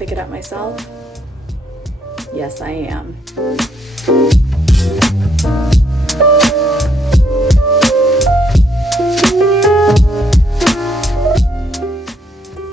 pick it up myself? Yes, I am.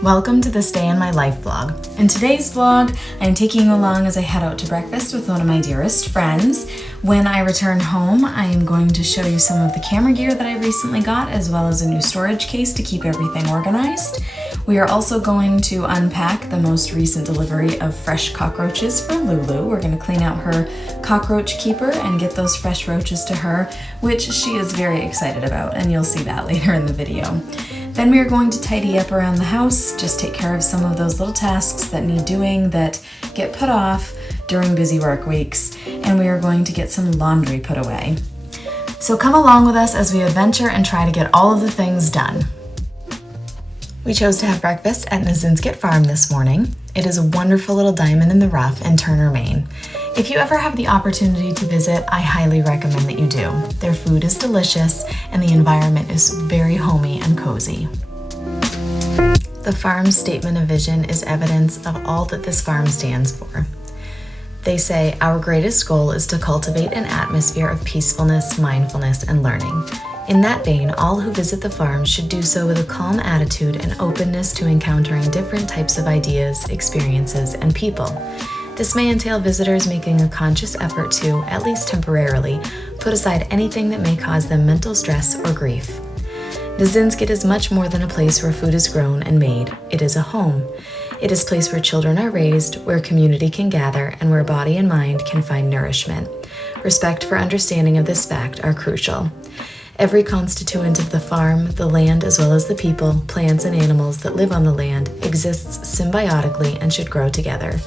Welcome to this Day in My Life vlog. In today's vlog, I am taking you along as I head out to breakfast with one of my dearest friends. When I return home, I am going to show you some of the camera gear that I recently got, as well as a new storage case to keep everything organized. We are also going to unpack the most recent delivery of fresh cockroaches for Lulu. We're going to clean out her cockroach keeper and get those fresh roaches to her, which she is very excited about, and you'll see that later in the video. Then we are going to tidy up around the house, just take care of some of those little tasks that need doing that get put off during busy work weeks, and we are going to get some laundry put away. So come along with us as we adventure and try to get all of the things done. We chose to have breakfast at Nezinscot farm this morning. It is a wonderful little diamond in the rough in Turner, Maine. If you ever have the opportunity to visit, I highly recommend that you do. Their food is delicious and the environment is very homey and cozy. The farm's statement of vision is evidence of all that this farm stands for. They say, "Our greatest goal is to cultivate an atmosphere of peacefulness, mindfulness, and learning. In that vein, all who visit the farm should do so with a calm attitude and openness to encountering different types of ideas, experiences, and people. This may entail visitors making a conscious effort to, at least temporarily, put aside anything that may cause them mental stress or grief." Nezinscot is much more than a place where food is grown and made. It is a home. It is a place where children are raised, where community can gather, and where body and mind can find nourishment. Respect for understanding of this fact are crucial. Every constituent of the farm, the land, as well as the people, plants, and animals that live on the land exists symbiotically and should grow together.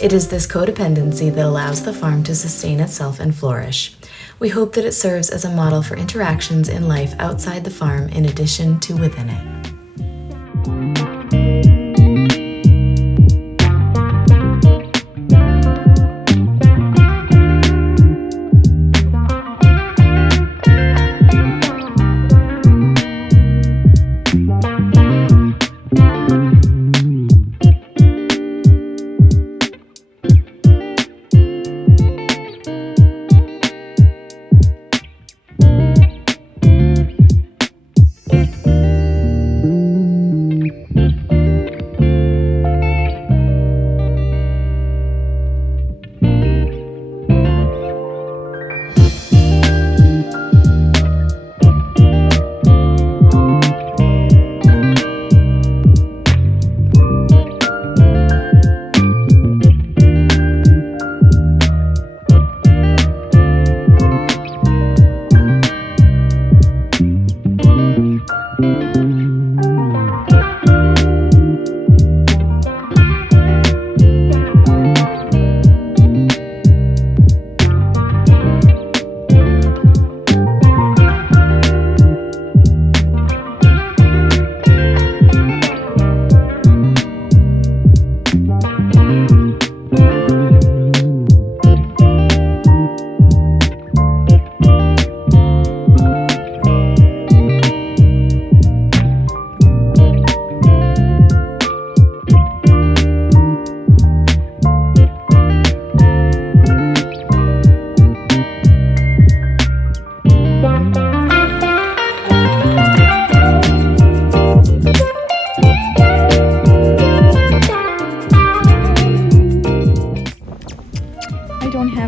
It is this codependency that allows the farm to sustain itself and flourish. We hope that it serves as a model for interactions in life outside the farm in addition to within it.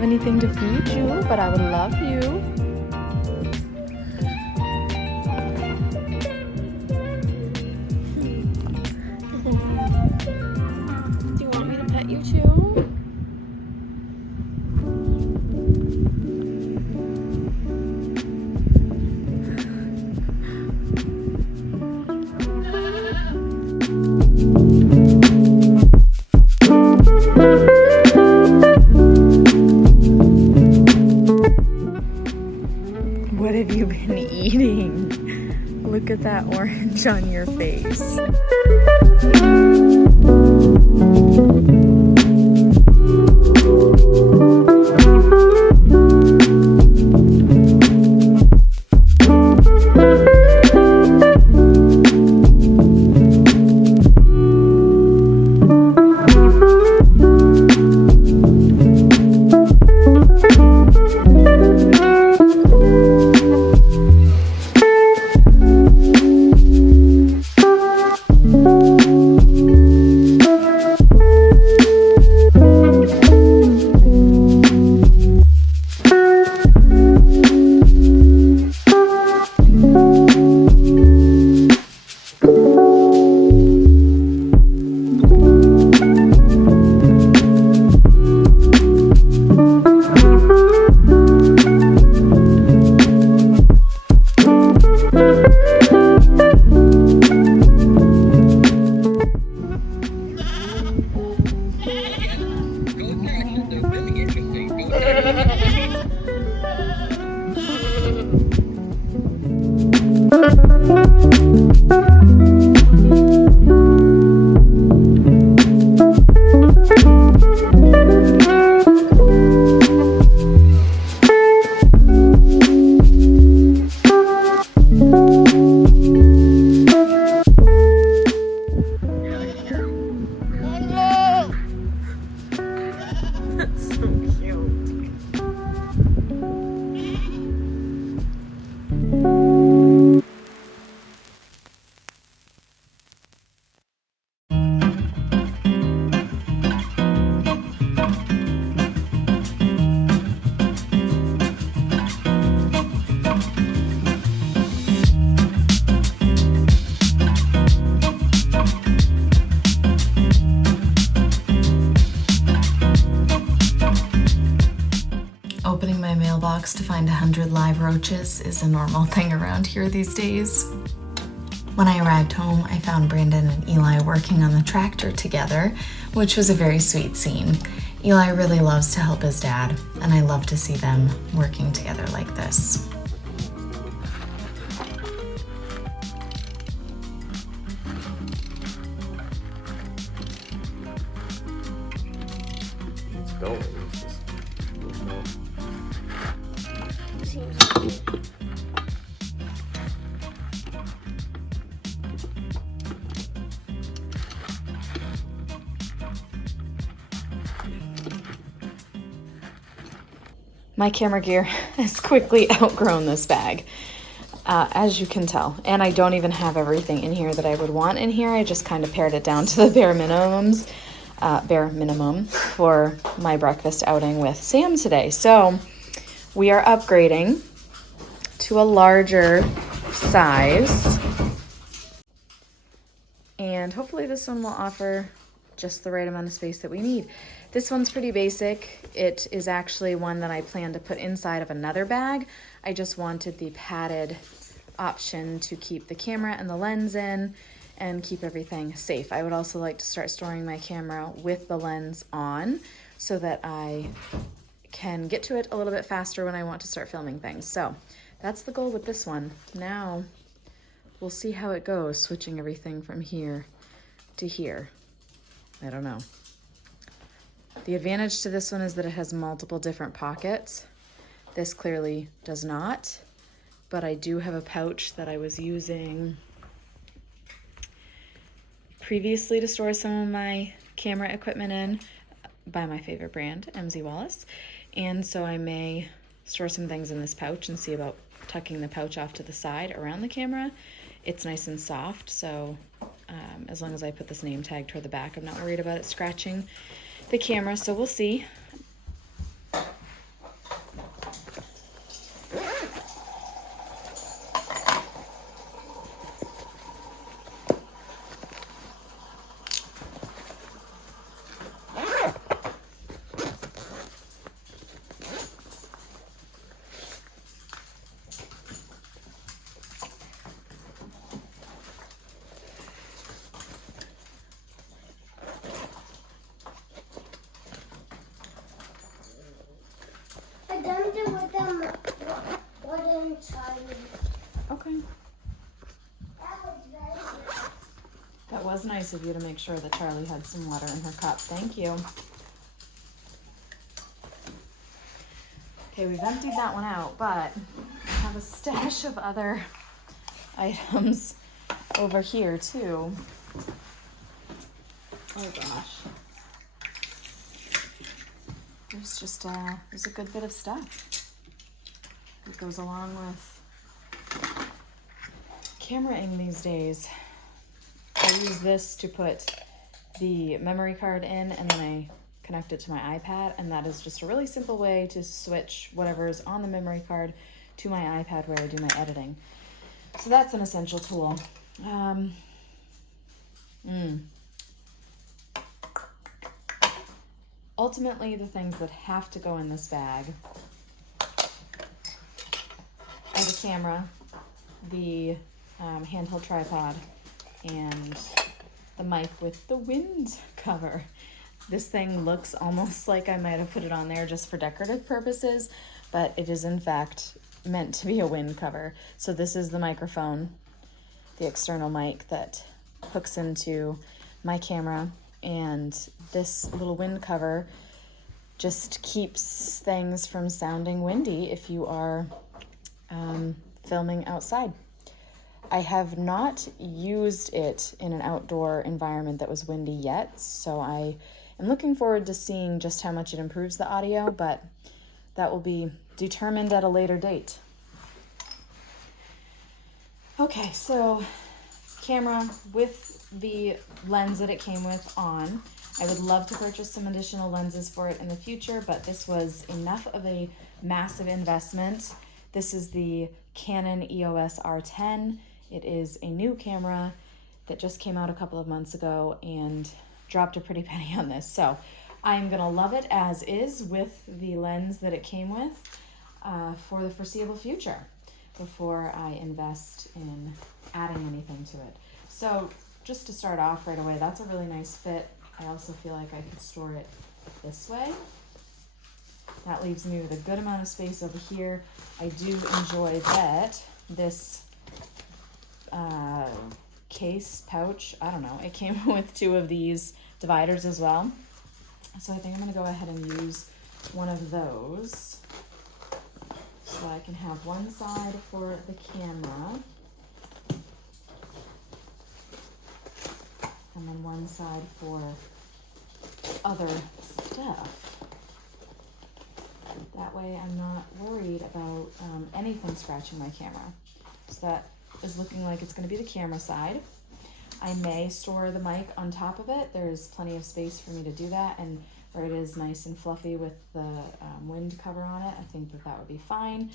Anything to feed you, but I would love you. Do you want me to pet you too? What have you been eating? Look at that orange on your face. sucks to find 100 live roaches is a normal thing around here these days. When I arrived home, I found Brandon and Eli working on the tractor together, which was a very sweet scene. Eli really loves to help his dad, and I love to see them working together like this. It's going. It's just My camera gear has quickly outgrown this bag, as you can tell. And I don't even have everything in here that I would want in here. I just kind of pared it down to the bare minimum for my breakfast outing with Sam today. So we are upgrading to a larger size. And hopefully this one will offer just the right amount of space that we need. This one's pretty basic. It is actually one that I plan to put inside of another bag. I just wanted the padded option to keep the camera and the lens in and keep everything safe. I would also like to start storing my camera with the lens on so that I can get to it a little bit faster when I want to start filming things. So that's the goal with this one. Now we'll see how it goes, switching everything from here to here. I don't know. The advantage to this one is that it has multiple different pockets. This clearly does not, but I do have a pouch that I was using previously to store some of my camera equipment in by my favorite brand, MZ Wallace. And so I may store some things in this pouch and see about tucking the pouch off to the side around the camera. It's nice and soft, so as long as I put this name tag toward the back, I'm not worried about it scratching the camera, so we'll see. Okay. That was nice of you to make sure that Charlie had some water in her cup. Thank you. Okay, we've emptied that one out, but I have a stash of other items over here too. Oh gosh. There's a good bit of stuff that goes along with cameraing these days. I use this to put the memory card in, and then I connect it to my iPad, and that is just a really simple way to switch whatever's on the memory card to my iPad where I do my editing. So that's an essential tool. Ultimately, the things that have to go in this bag are the camera, the handheld tripod, and the mic with the wind cover. This thing looks almost like I might have put it on there just for decorative purposes, but it is in fact meant to be a wind cover. So this is the microphone, the external mic that hooks into my camera, and this little wind cover just keeps things from sounding windy if you are filming outside. I have not used it in an outdoor environment that was windy yet, so I am looking forward to seeing just how much it improves the audio, but that will be determined at a later date. Okay, so camera with the lens that it came with on. I would love to purchase some additional lenses for it in the future, but this was enough of a massive investment. This is the Canon EOS R10. It is a new camera that just came out a couple of months ago and dropped a pretty penny on this. So I'm gonna love it as is with the lens that it came with. for the foreseeable future before I invest in adding anything to it. So just to start off right away, that's a really nice fit. I also feel like I could store it this way. That leaves me with a good amount of space over here. I do enjoy that this case, pouch, I don't know, it came with 2 of these dividers as well. So I think I'm going to go ahead and use one of those so I can have one side for the camera and then one side for other stuff. That way I'm not worried about anything scratching my camera. So that is looking like it's going to be the camera side. I may store the mic on top of it. There's plenty of space for me to do that, and where it is nice and fluffy with the wind cover on it, I think that would be fine.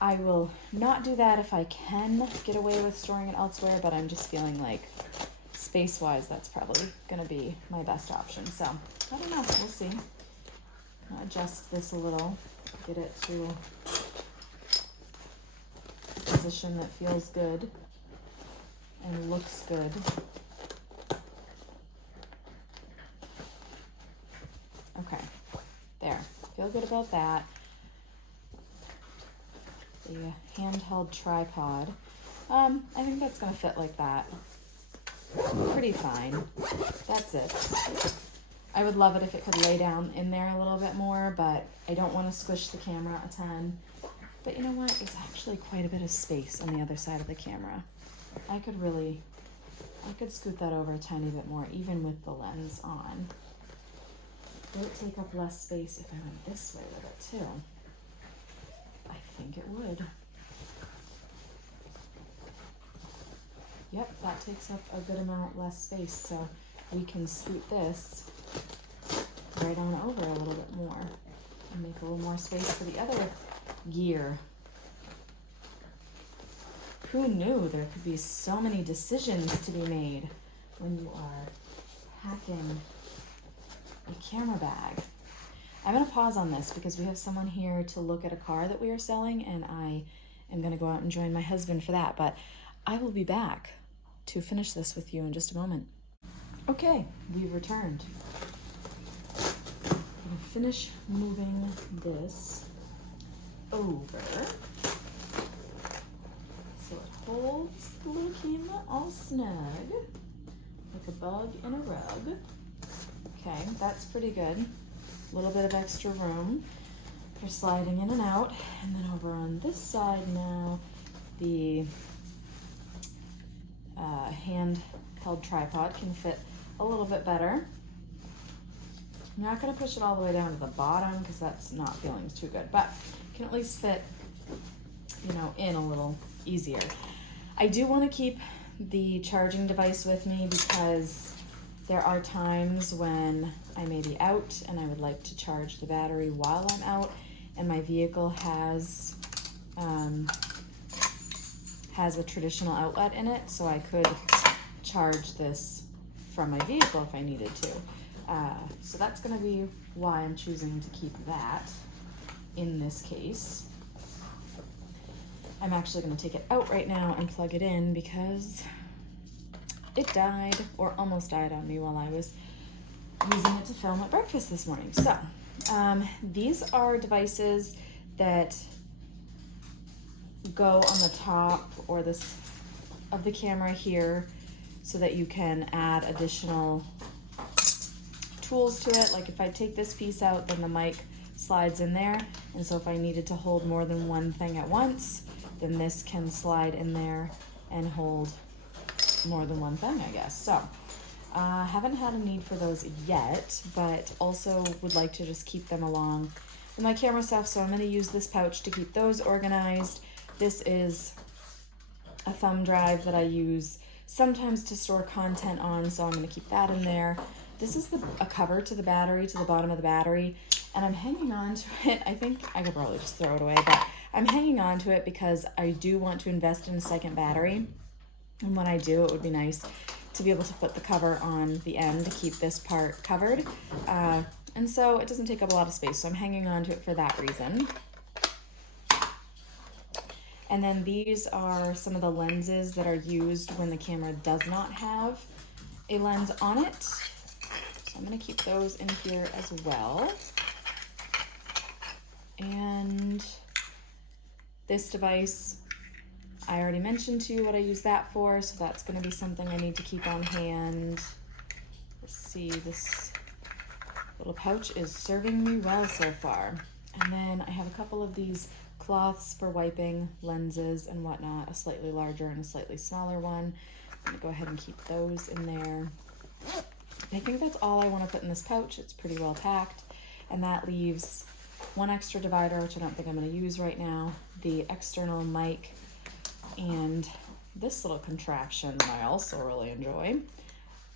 I will not do that if I can get away with storing it elsewhere, but I'm just feeling like space-wise that's probably going to be my best option. So I don't know, we'll see. I'll adjust this a little, get it to a position that feels good and looks good. Okay, there, feel good about that. The handheld tripod, I think that's gonna fit like that. Pretty fine, that's it. I would love it if it could lay down in there a little bit more, but I don't want to squish the camera a ton. But you know what? There's actually quite a bit of space on the other side of the camera. I could scoot that over a tiny bit more, even with the lens on. Would it take up less space if I went this way with it too? I think it would. Yep, that takes up a good amount less space, so we can scoot this right on over a little bit more and make a little more space for the other gear. Who knew there could be so many decisions to be made when you are packing a camera bag? I'm going to pause on this because we have someone here to look at a car that we are selling, and I am going to go out and join my husband for that, but I will be back to finish this with you in just a moment. Okay, we've returned. I'm going to finish moving this over so it holds the little camera all snug, like a bug in a rug. Okay, that's pretty good. A little bit of extra room for sliding in and out. And then over on this side now, the handheld tripod can fit a little bit better. I'm not going to push it all the way down to the bottom because that's not feeling too good, but can at least fit, you know, in a little easier. I do want to keep the charging device with me because there are times when I may be out and I would like to charge the battery while I'm out, and my vehicle has a traditional outlet in it, so I could charge this from my vehicle if I needed to. So that's going to be why I'm choosing to keep that in this case. I'm actually going to take it out right now and plug it in because it died or almost died on me while I was using it to film at breakfast this morning. So these are devices that go on the top or this of the camera here so that you can add additional tools to it. Like if I take this piece out, then the mic slides in there, and so if I needed to hold more than one thing at once, then this can slide in there and hold more than one thing, I guess. So haven't had a need for those yet, but also would like to just keep them along with my camera stuff, so I'm going to use this pouch to keep those organized. This is a thumb drive that I use sometimes to store content on, so I'm going to keep that in there. This is a cover to the battery, to the bottom of the battery, and I'm hanging on to it. I think I could probably just throw it away, but I'm hanging on to it because I do want to invest in a second battery, and when I do, it would be nice to be able to put the cover on the end to keep this part covered, and so it doesn't take up a lot of space, so I'm hanging on to it for that reason. And then these are some of the lenses that are used when the camera does not have a lens on it. So I'm gonna keep those in here as well. And this device, I already mentioned to you what I use that for, so that's gonna be something I need to keep on hand. Let's see, this little pouch is serving me well so far. And then I have a couple of these cloths for wiping lenses and whatnot, a slightly larger and a slightly smaller one. I'm gonna go ahead and keep those in there. I think that's all I want to put in this pouch. It's pretty well packed, and that leaves one extra divider, which I don't think I'm going to use right now, the external mic, and this little contraption that I also really enjoy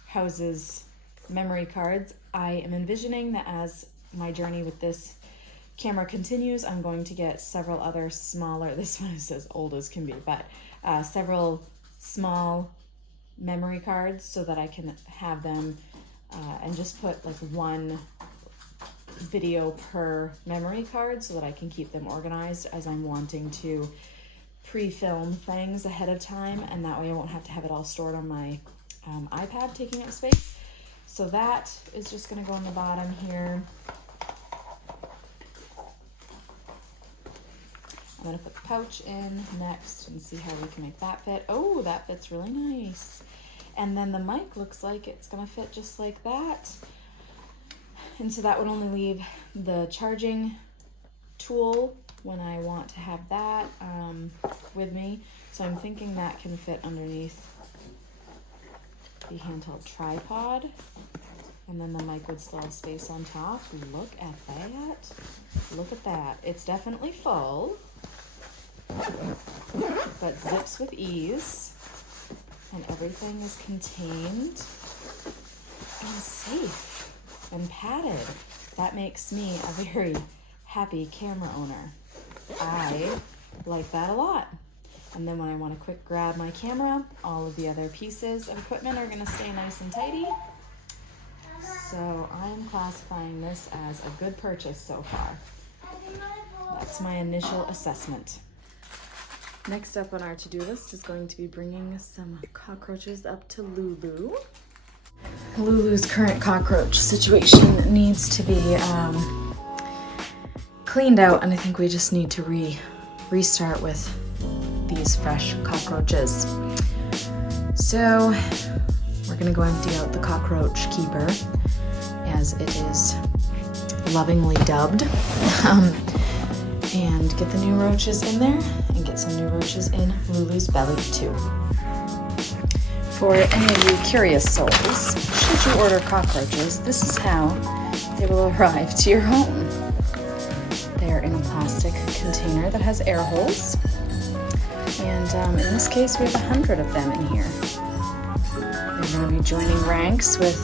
houses memory cards. I am envisioning that as my journey with this camera continues, I'm going to get several other smaller, this one is as old as can be, but several small memory cards so that I can have them and just put like one video per memory card so that I can keep them organized as I'm wanting to pre-film things ahead of time, and that way I won't have to have it all stored on my iPad taking up space. So that is just going to go on the bottom here. I'm going to put the pouch in next and see how we can make that fit. Oh, that fits really nice. And then the mic looks like it's going to fit just like that. And so that would only leave the charging tool when I want to have that with me. So I'm thinking that can fit underneath the handheld tripod. And then the mic would still have space on top. Look at that. Look at that. It's definitely full, but zips with ease. And everything is contained and safe and padded. That makes me a very happy camera owner. I like that a lot. And then when I want to quick grab my camera, all of the other pieces of equipment are going to stay nice and tidy. So I'm classifying this as a good purchase so far. That's my initial assessment. Next up on our to-do list is going to be bringing some cockroaches up to Lulu. Lulu's current cockroach situation needs to be cleaned out, and I think we just need to restart with these fresh cockroaches. So we're gonna go empty out the cockroach keeper, as it is lovingly dubbed, and get the new roaches in there and get some new roaches in Lulu's belly too. For any of you curious souls, should you order cockroaches, this is how they will arrive to your home. They're in a plastic container that has air holes, and in this case we have 100 of them in here. They're going to be joining ranks with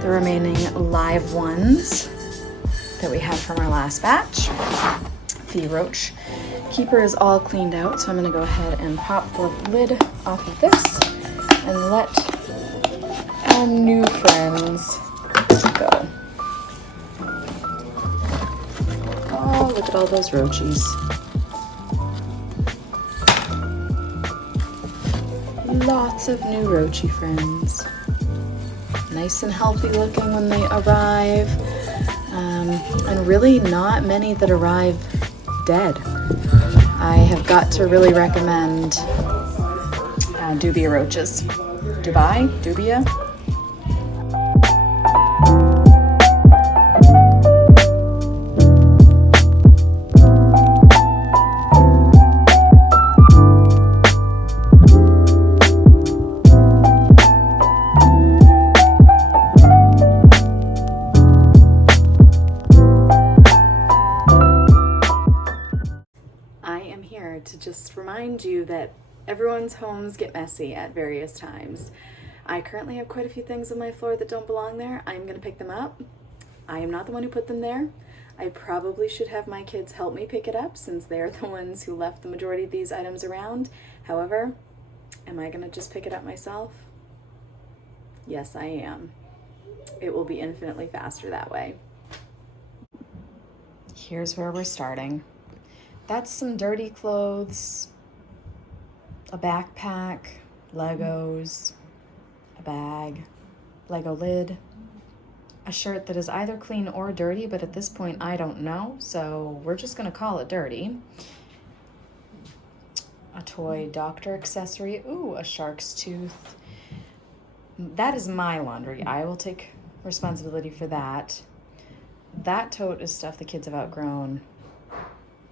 the remaining live ones that we have from our last batch. The roach keeper is all cleaned out, so I'm going to go ahead and pop the lid off of this and let our new friends go. Oh, look at all those roachies. Lots of new roachy friends. Nice and healthy looking when they arrive, and really not many that arrive dead. I have got to really recommend dubia roaches. Dubia? To just remind you that everyone's homes get messy at various times. I currently have quite a few things on my floor that don't belong there. I'm going to pick them up. I am not the one who put them there. I probably should have my kids help me pick it up since they're the ones who left the majority of these items around. However, am I going to just pick it up myself? Yes, I am. It will be infinitely faster that way. Here's where we're starting. That's some dirty clothes, a backpack, Legos, a bag, Lego lid, a shirt that is either clean or dirty, but at this point I don't know, so we're just gonna call it dirty. A toy doctor accessory, ooh, a shark's tooth. That is my laundry. I will take responsibility for that. That tote is stuff the kids have outgrown.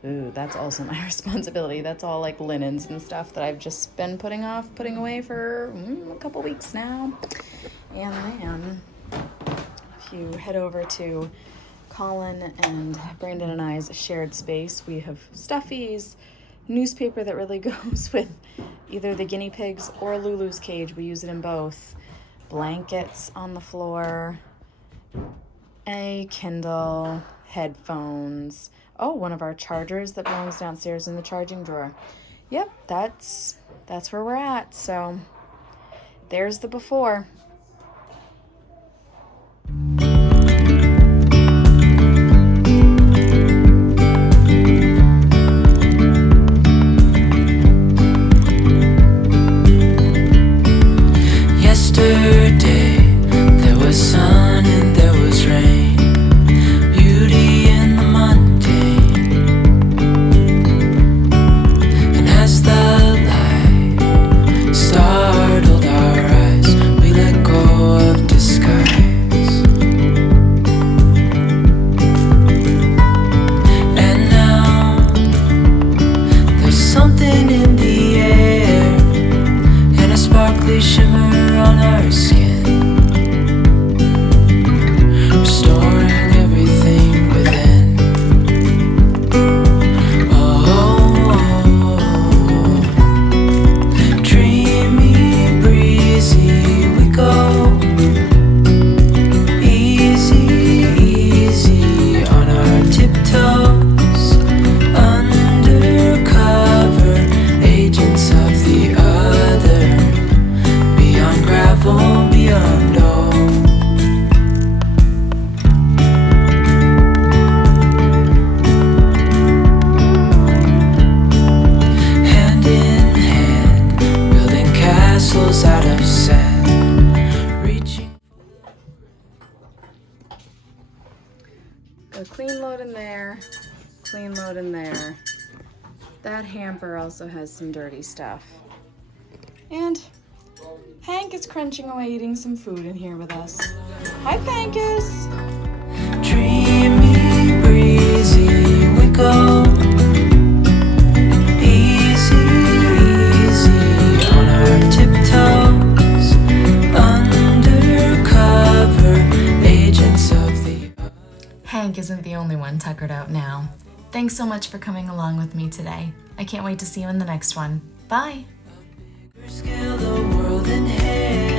Ooh, that's also my responsibility. That's all like linens and stuff that I've just been putting away for a couple weeks now. And then if you head over to Colin and Brandon and I's shared space, we have stuffies, newspaper that really goes with either the guinea pigs or Lulu's cage. We use it in both. Blankets on the floor, a Kindle, headphones. Oh, one of our chargers that belongs downstairs in the charging drawer. Yep, that's where we're at. So there's the before. Yesterday there was sun and there was rain, beauty in the mundane. And as the light startled our eyes, we let go of disguise. And now there's something in the air and a sparkly shimmer on our skin, restoring everything within. Oh, dreamy, breezy, we go easy, easy on our tiptoes, undercover agents of the other. Beyond gravel, beyond all. Hand in hand, building castles out of sand, reaching. A clean load in there, clean load in there. That hamper also has some dirty stuff. And Hank is crunching away eating some food in here with us. Hi, Pankus! Dreamy, breezy, we go easy, easy on our tiptoes, undercover agents of the. Hank isn't the only one tuckered out now. Thanks so much for coming along with me today. I can't wait to see you in the next one. Bye! Scale the world in half.